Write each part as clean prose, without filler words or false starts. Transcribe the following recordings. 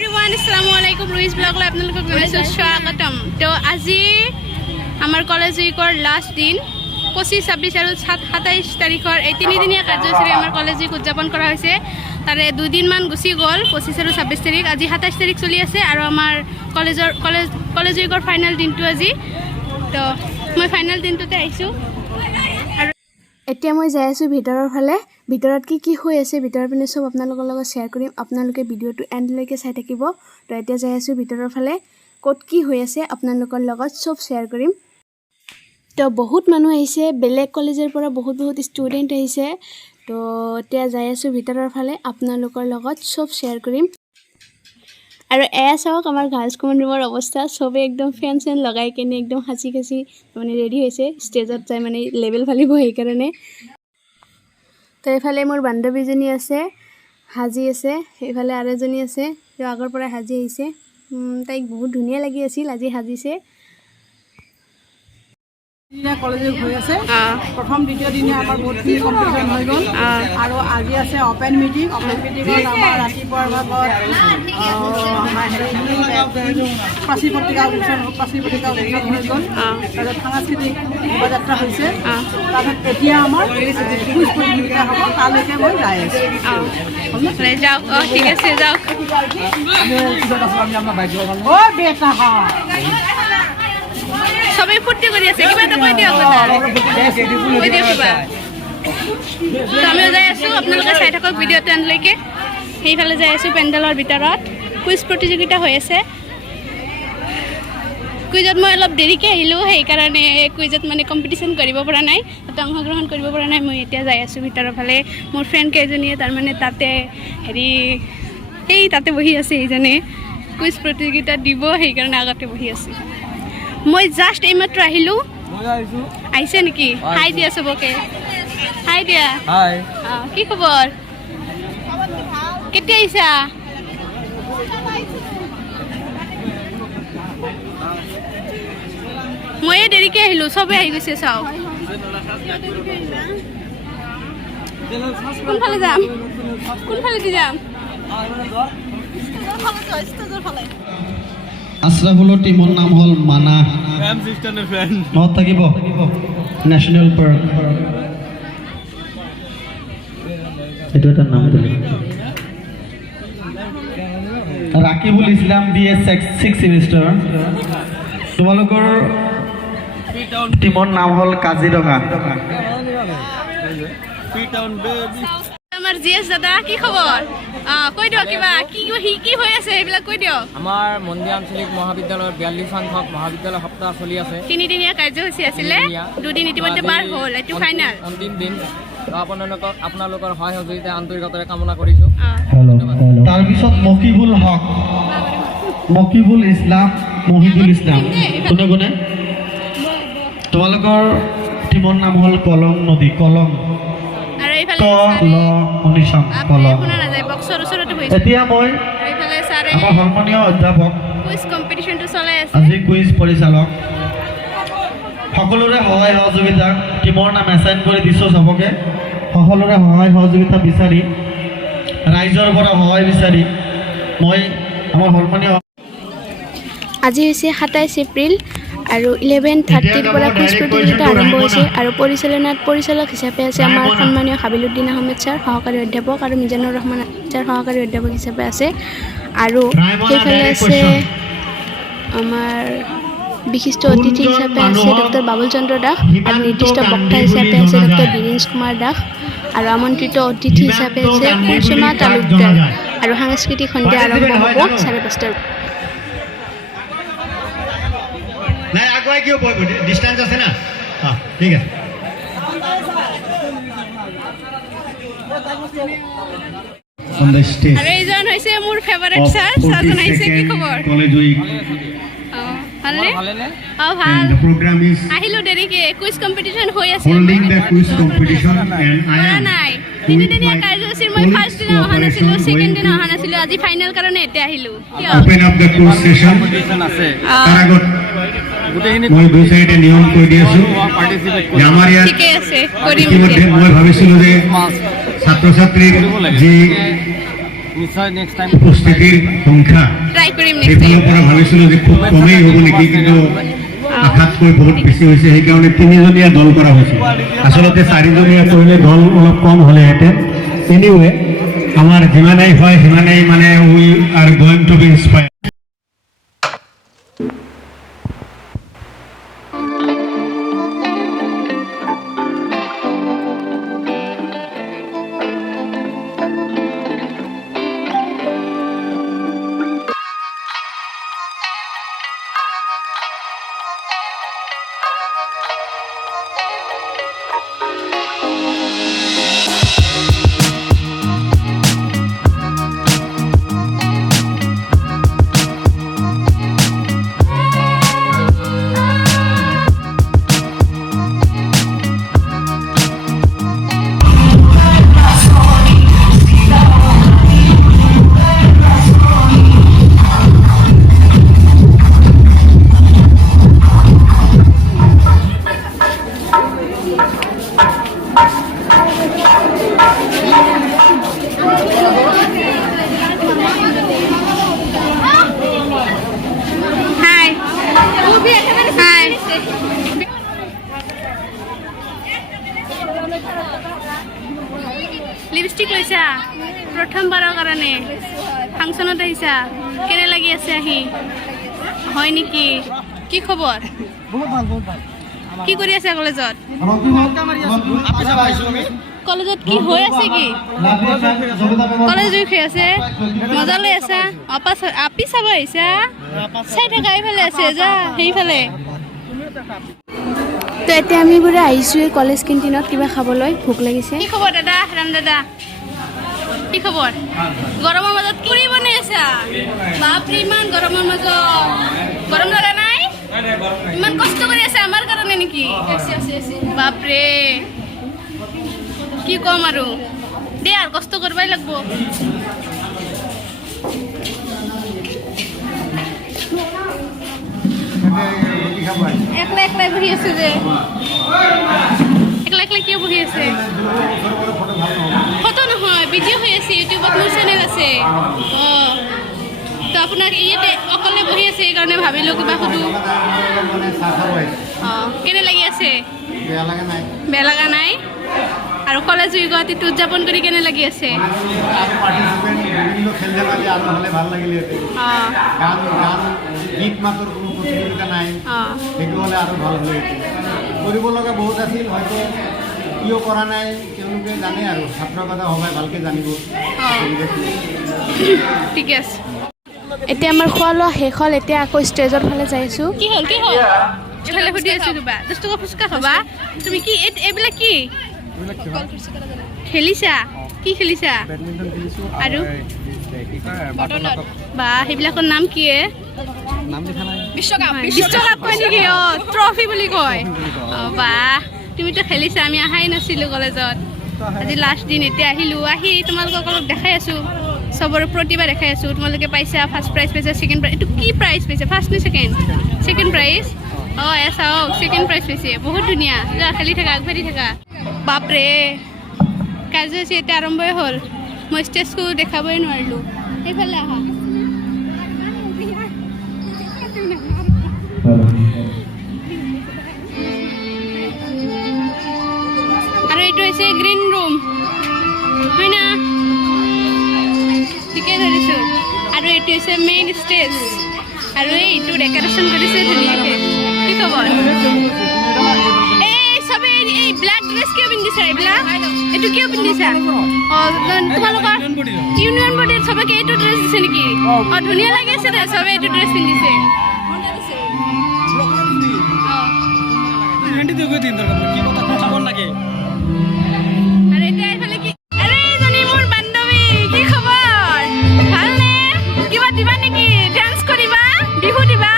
Everyone अस्सलामुअलैकुम Ruiz ब्लॉगला आपनालोকক জনাইছো স্বাগতম। তো আজি আমাৰ কলেজ উইকৰ লাষ্ট দিন 25, 26 আৰু 27 তাৰিখৰ এই তিনিদিনীয়া কাৰ্যসূচী আমাৰ কলেজ উইক উদযাপন কৰা হৈছে। তাৰে দুদিনমান গুচি গ'ল, 25 আৰু 26 তাৰিখ, আজি 27 তাৰিখ চলি আছে আৰু আমাৰ কলেজ উইকৰ ফাইনেল দিনটো আজি। তো মই ফাইনেল দিনটোতে আহিছোঁ আৰু এতিয়া মই যাই আছোঁ ভিতৰৰ ফালে। ভিতৰত কি হৈ আছে ভিতৰৰ পিনে সব আপোনালোকৰ লগত শ্বেয়াৰ কৰিম, আপোনালোকে ভিডিঅ'টো এণ্ডলৈকে চাই থাকিব। তো এতিয়া যাই আছোঁ ভিতৰৰ ফালে, ক'ত কি হৈ আছে আপোনালোকৰ লগত সব শ্বেয়াৰ কৰিম। তো বহুত মানুহ আহিছে, বেলেগ কলেজৰ পৰা বহুত ষ্টুডেণ্ট আহিছে। তো এতিয়া যাই আছোঁ ভিতৰৰ ফালে, আপোনালোকৰ লগত সব শ্বেয়াৰ কৰিম। আৰু এয়া চাওক আমাৰ গাৰ্লছ কমন ৰুমৰ অৱস্থা, সবে একদম ফেন চেন লগাই কিনে একদম সাঁচি মানে ৰেডি হৈছে, ষ্টেজত যাই মানে লেভেল ফালিব সেইকাৰণে। তো এইফালে মোৰ বান্ধৱীজনী আছে, সাজি আছে, সেইফালে আৰু এজনী আছে, তেওঁ আগৰ পৰা সাজি আহিছে। তাইক বহুত ধুনীয়া লাগি আছিল, আজি সাজিছে। কলেজে হৈ আছে প্ৰথম দ্বিতীয় দিনে আমাৰ বহুতখিনি কম্পিটিশ্যন হৈ গ'ল আৰু আজি আছে অপেন মিটিঙত আমাৰ ৰাতিপুৱাৰ ভাগত পাচি পত্ৰিকা অনুষ্ঠান হৈ গ'ল, তাৰপিছত সাংস্কৃতিক শোভাযাত্ৰা হৈছে, তাৰপিছত এতিয়া আমাৰ কুইজ প্ৰতিযোগিতা হ'ব, তালৈকে মই যাই আছোঁ। ঠিক আছে যাওক। সবাই ফুর্তি করে আছে, কিবা এটা কই দিও কথা কই দিও কিবা। তো আমিও যাই আছো, আপোনালোকে চাই থাকক ভিডিঅ'টো এণ্ডলৈকে। সেইফালে যাই আছো পেণ্ডেলৰ ভিতৰত, কুইজ প্ৰতিযোগিতা হৈ আছে। কুইজত মই অলপ দেৰিকৈ আহিলোঁ, সেইকাৰণে কুইজত মানে কম্পিটিশ্যন কৰিব পৰা নাই, তাতে অংশগ্ৰহণ কৰিব পৰা নাই। মই এতিয়া যাই আছোঁ ভিতৰৰ ফালে। মোৰ ফ্ৰেণ্ড কেইজনীয়ে তাৰমানে তাতে তাতে বহি আছে, এইজনে কুইজ প্ৰতিযোগিতা দিব, সেইকাৰণে আগতে বহি আছে। মই জাষ্ট এইমাত্ৰ আহিলোঁ। আহিছে নেকি? হাই দিয়া চবকে, হাই দিয়া। কি খবৰ? কেতিয়া আহিছা? ময়ে দেৰিকৈ আহিলোঁ, চবেই আহি গৈছে। চাওক কোনফালে যাম, কোনফালেদি যাম? আশৰাফুলৰ টিমৰ নাম হ'ল মানা, মনত থাকিব, নেশ্যনেল পাৰ্ক, এইটো এটা নাম দিলে। ৰাকিবুল ইছলাম BA 6 ছেমিষ্টাৰ, তোমালোকৰ টিমৰ নাম হ'ল কাজিৰঙা। আমাৰ জিএছ দাদা, কি খবৰ? কৈ দিয়ক কিবা, কি হৈ আছে সেইবিলাক কৈ দিয়ক। আমাৰ মন্দিৰ আঞ্চলিক মহাবিদ্যালয়ৰ 42 সংখ্যক মহাবিদ্যালয় সপ্তাহ চলি আছে। তিনিদিনীয়া কাৰ্যসূচী আছিলে, দুদিন ইতিমধ্যে পাৰ হ'ল, এইটো ফাইনেল অন্তিম দিন। আপোনালোকৰ সহায় সহযোগিতা আন্তৰিকতাৰে কামনা কৰিছোঁ। তাৰপিছত মকিবুল হক, মকিবুল ইছলাম, মহিদুল ইছলাম, কোনে কোনে? তোমালোকৰ টিমৰ নাম হ'ল কলং নদী, কলং। এতিয়া মই আমাৰ সন্মানীয় অধ্যাপক, আজি কুইজ পৰিচালক, সকলোৰে সহায় সহযোগিতা, টিমৰ নাম এছাইন কৰি দিছোঁ চবকে। সকলোৰে সহায় সহযোগিতা বিচাৰি, ৰাইজৰ পৰা সহায় বিচাৰি মই আমাৰ সন্মানীয়। আজি হৈছে 27 এপ্ৰিল আৰু 11:30 পৰা কুইজ প্ৰতিযোগিতা আৰম্ভ হৈছে আৰু পৰিচালক হিচাপে আছে আমাৰ সন্মানীয় হাবিলুদ্দিন আহমেদ ছাৰ, সহকাৰী অধ্যাপক, আৰু মিজানুৰ ৰহমান ছাৰ সহকাৰী অধ্যাপক হিচাপে আছে। আৰু সেইফালে আছে আমাৰ বিশিষ্ট অতিথি হিচাপে আছে ডক্টৰ বাবুল চন্দ্ৰ দাস, আৰু নিৰ্দিষ্ট বক্তা হিচাপে আছে ডক্টৰ দীনেশ কুমাৰ দাস, আৰু আমন্ত্ৰিত অতিথি হিচাপে আছে কুলসুমা তালুকদাৰ। আৰু সাংস্কৃতিক সন্ধিয়া আৰম্ভ হ'ব 5:30। নাই আগুৱাই কিয় বহিব, ডিষ্টেঞ্চ আছে না? ঠিক আছে। আৰু এইজন হৈছে মোৰ ফেভাৰিট ছাৰ, ছাৰজন আহিছে। কি খবৰ? ভালনে? ভাল। আহিলোঁ দেৰিকৈ, কুইজ কম্পিটিশ্যন হৈ আছে। নাই, তিনিদিনীয়া কাৰ্যসূচীৰ মই ফাৰ্ষ্ট দিনা অহা নাছিলোঁ, ছেকেণ্ড দিনা অহা নাছিলোঁ, আজি ফাইনেল কাৰণে এতিয়া আহিলোঁ। মই দুই চাৰিটা নিয়ম কৈ দি আছোঁ। আমাৰ ইয়াত ইতিমধ্যে মই ভাবিছিলোঁ যে ছাত্ৰ ছাত্ৰীৰ যি নিশ্চয় নেক্সট টাইম উপস্থিতিৰ সংখ্যা ট্ৰাই কৰিম নেক্সট সেইফালৰ পৰা ভাবিছিলোঁ যে খুব কমেই হ'ব নেকি, কিন্তু আশাতকৈ বহুত বেছি হৈছে। সেইকাৰণে 3জনীয়া দল কৰা হৈছে। আচলতে 4জনীয়া কৰিলে দল অলপ কম হ'লেহেঁতেন। এনিৱে আমাৰ যিমানেই হয় সিমানেই মানে we are going to be inspired. Hi hi lipstick লৈছা প্ৰথমবাৰৰ কাৰণে ফাংচনত আহিছা কেনে লাগি আছে আহি হয় নেকি কি খবৰ কি কৰি আছে কলেজত কলেজত কি হৈ আছে কি কলেজ উইক হৈ আছে মজা লৈ আছা আপি চাব আহিছা চাই থাকা এইফালে আছে যা সেইফালে তো এতিয়া আমি বোৰে আহিছোঁ কলেজ কেণ্টিনত কিবা খাবলৈ ভোক লাগিছে কি খবৰ দাদা ৰাম দাদা কি খবৰ গৰমৰ মাজত কি বনাই আছা বাপৰে ইমান গৰমৰ মাজত গৰম লগা নাই ইমান কষ্ট কৰি আছে আমাৰ কাৰণে নেকি বাপৰে কি কম আৰু দে আৰু কষ্ট কৰিবই লাগিব একলা একলাই বহি আছে যে একলা একলা কিয় বহি আছে ফটো নহয় ভিডিঅ' হৈ আছে ইউটিউবত মোৰ চেনেল আছে অঁ তো আপোনাক ইয়াতে অকলে বহি আছে সেইকাৰণে ভাবিলোঁ কিবা সুধোঁ অঁ কেনে লাগি আছে বেয়া লগা নাই আৰু কলেজ উইকত উদযাপন কৰি কেনে লাগি আছে কৰিব লগা বহুত আছিল হয়তো কিয় কৰা নাই তেওঁলোকে জানে আৰু ছাত্ৰৰ কথা সবাই ভালকে জানিব ঠিকে আছে এতিয়া আমাৰ খোৱা লোৱা শেষ হ'ল এতিয়া আকৌ ষ্টেজৰ ফালে যাই আছোঁ কি হ'ল এইফালে সুধি আছোঁ কিবা 10 টকা ফুচকা খাবা তুমি কি এইবিলাক কি খেলিছা কি খেলিছা আৰু বা সেইবিলাকৰ নাম কি বিশ্বকাপ কয় নেকি অঁ ট্ৰফি বুলি কয় অঁ বা তুমিতো খেলিছা আমি অহাই নাছিলোঁ কলেজত আজি লাষ্ট দিন এতিয়া আহিলোঁ আহি তোমালোকক অলপ দেখাই আছোঁ চবৰে প্ৰতিভা দেখাই আছোঁ তোমালোকে পাইছা ফাৰ্ষ্ট প্ৰাইজ পাইছা ছেকেণ্ড প্ৰাইজ এইটো কি প্ৰাইজ পাইছা ফাৰ্ষ্ট নে ছেকেণ্ড প্ৰাইজ অঁ চাওক ছেকেণ্ড প্ৰাইজ পাইছে বহুত ধুনীয়া যা খেলি থাকা আগবাঢ়ি থাকা বাপৰে কাৰ্যসূচী এতিয়া আৰম্ভই হ'ল মই ষ্টেজটো দেখাবই নোৱাৰিলোঁ এইফালে আহা আৰু এইটো হৈছে গ্ৰীণ ৰুম হয় না ঠিকে ধৰিছোঁ আৰু এইটো হৈছে মেইন ষ্টেজ আৰু এইটো ডেকৰেশ্যন কৰিছে ধুনীয়াকৈ কি খবৰ এই চবেই এই ব্লেক ড্ৰেছ কিয় পিন্ধিছা এইবিলাক এইটো কিয় পিন্ধিছা অঁ তোমালোকৰ ইউনিয়ন বডিৰ চবকে এইটো ড্ৰেছ দিছে নেকি অঁ ধুনীয়া লাগি আছে দে চবে এইটো ড্ৰেছ পিন্ধিছে আৰু এতিয়া এইফালে কি আৰে এজনী মোৰ বান্ধৱী কি খবৰ ভালনে কিবা দিবা নেকি ডান্স কৰিবা বিহু দিবা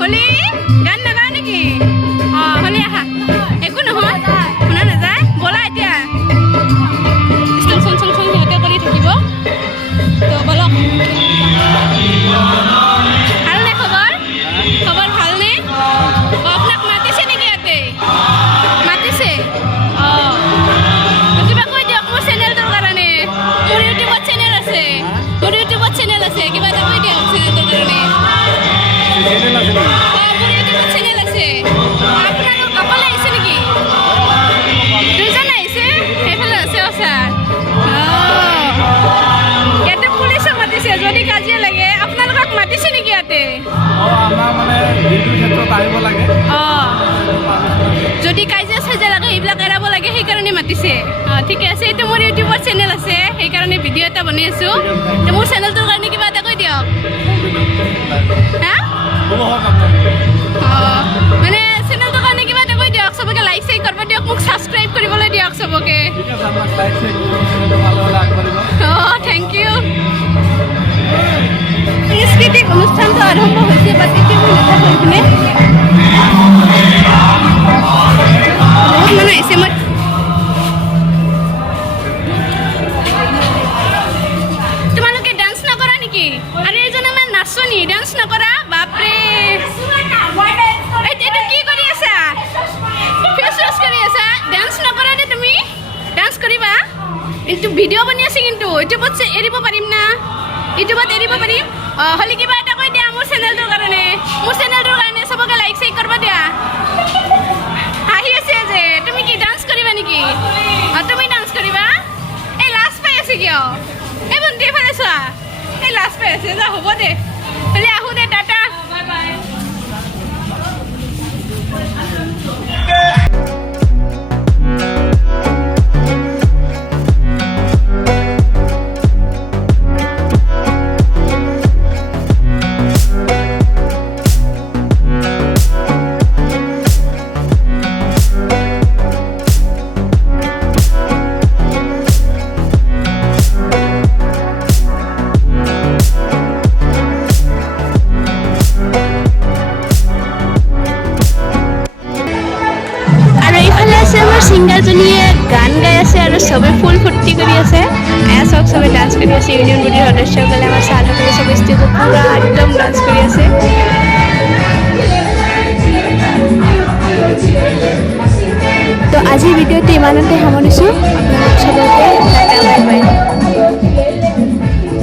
হলি গান নাগাওঁ নেকি অঁ হলি আহা একো নহয় শুনা নাযায় ব'লা এতিয়া চং সিহঁতে কৰি থাকিব তো বলক ভালনে খবৰ ভালনে অঁ আপোনাক মাতিছে নেকি ইয়াতে মাতিছে অঁ কাজিয়া লাগে আপোনালোকক মাতিছে নেকি ইয়াতে আমাৰ মানে ডিউটিৰ ক্ষেত্ৰত আহিব লাগে যদি কাজিয়া চাজিয়া লাগে এইবিলাক এৰাব লাগে সেইকাৰণে মাতিছে ঠিকে আছে এইটো মোৰ ইউটিউবৰ চেনেল আছে সেইকাৰণে ভিডিঅ' এটা বনাই আছোঁ তো মোৰ চেনেলটোৰ কাৰণে কিবা এটা কৈ দিয়ক হা মানে চেনেলটোৰ কাৰণে কিবা এটা কৈ দিয়ক চবকে লাইক চাইক কৰিব দিয়ক মোক ছাবস্ক্ৰাইব কৰিবলৈ দিয়ক চবকে থেংক ইউ সাংস্কৃতিক অনুষ্ঠানটো আৰম্ভ হৈছে বাট এতিয়া মই নাথাকোঁ এইপিনে বহুত মানুহ আহিছে মই তোমালোকে ডান্স নকৰা নেকি আৰু এইজন আমাৰ নাচনী ডান্স নকৰা বাপৰে এইটো কি কৰি আছা ফেচ ৱাছ কৰি আছা ডান্স নকৰা নে তুমি ডান্স কৰিবা এইটো ভিডিঅ' বনি আছে কিন্তু ইউটিউবত এৰিব পাৰিম না ইউটিউবত এৰিব পাৰিম হ'লে কিবা এটা কৈ দিয়া মোৰ চেনেলটোৰ কাৰণে চবকে লাইক চাইক কৰিব দিয়া হাঁহি আছে যে তুমি কি ডান্স কৰিবা নেকি তুমি ডান্স কৰিবা এই লাজ পাই আছে কিয় এই ভণ্টি এফালে চোৱা এই লাজ পাই আছে যা হ'ব দে হ'লে আহোঁ দে টাটা বাই বাই ছিংগাৰজনীয়ে গান গাই আছে আৰু চবে ফুল ফূৰ্তি কৰি আছে এয়া চাওক চবে ডান্স কৰি আছে ইউনিয়ন বডিৰ সদস্যসকলে আমাৰ চালকসকলে চবে ষ্টেজত পুৰা একদম ডান্স কৰি আছে তো আজিৰ ভিডিঅ'টো ইমানতে সামৰিছোঁ আপোনালোক চবকে টাটা বাই বাই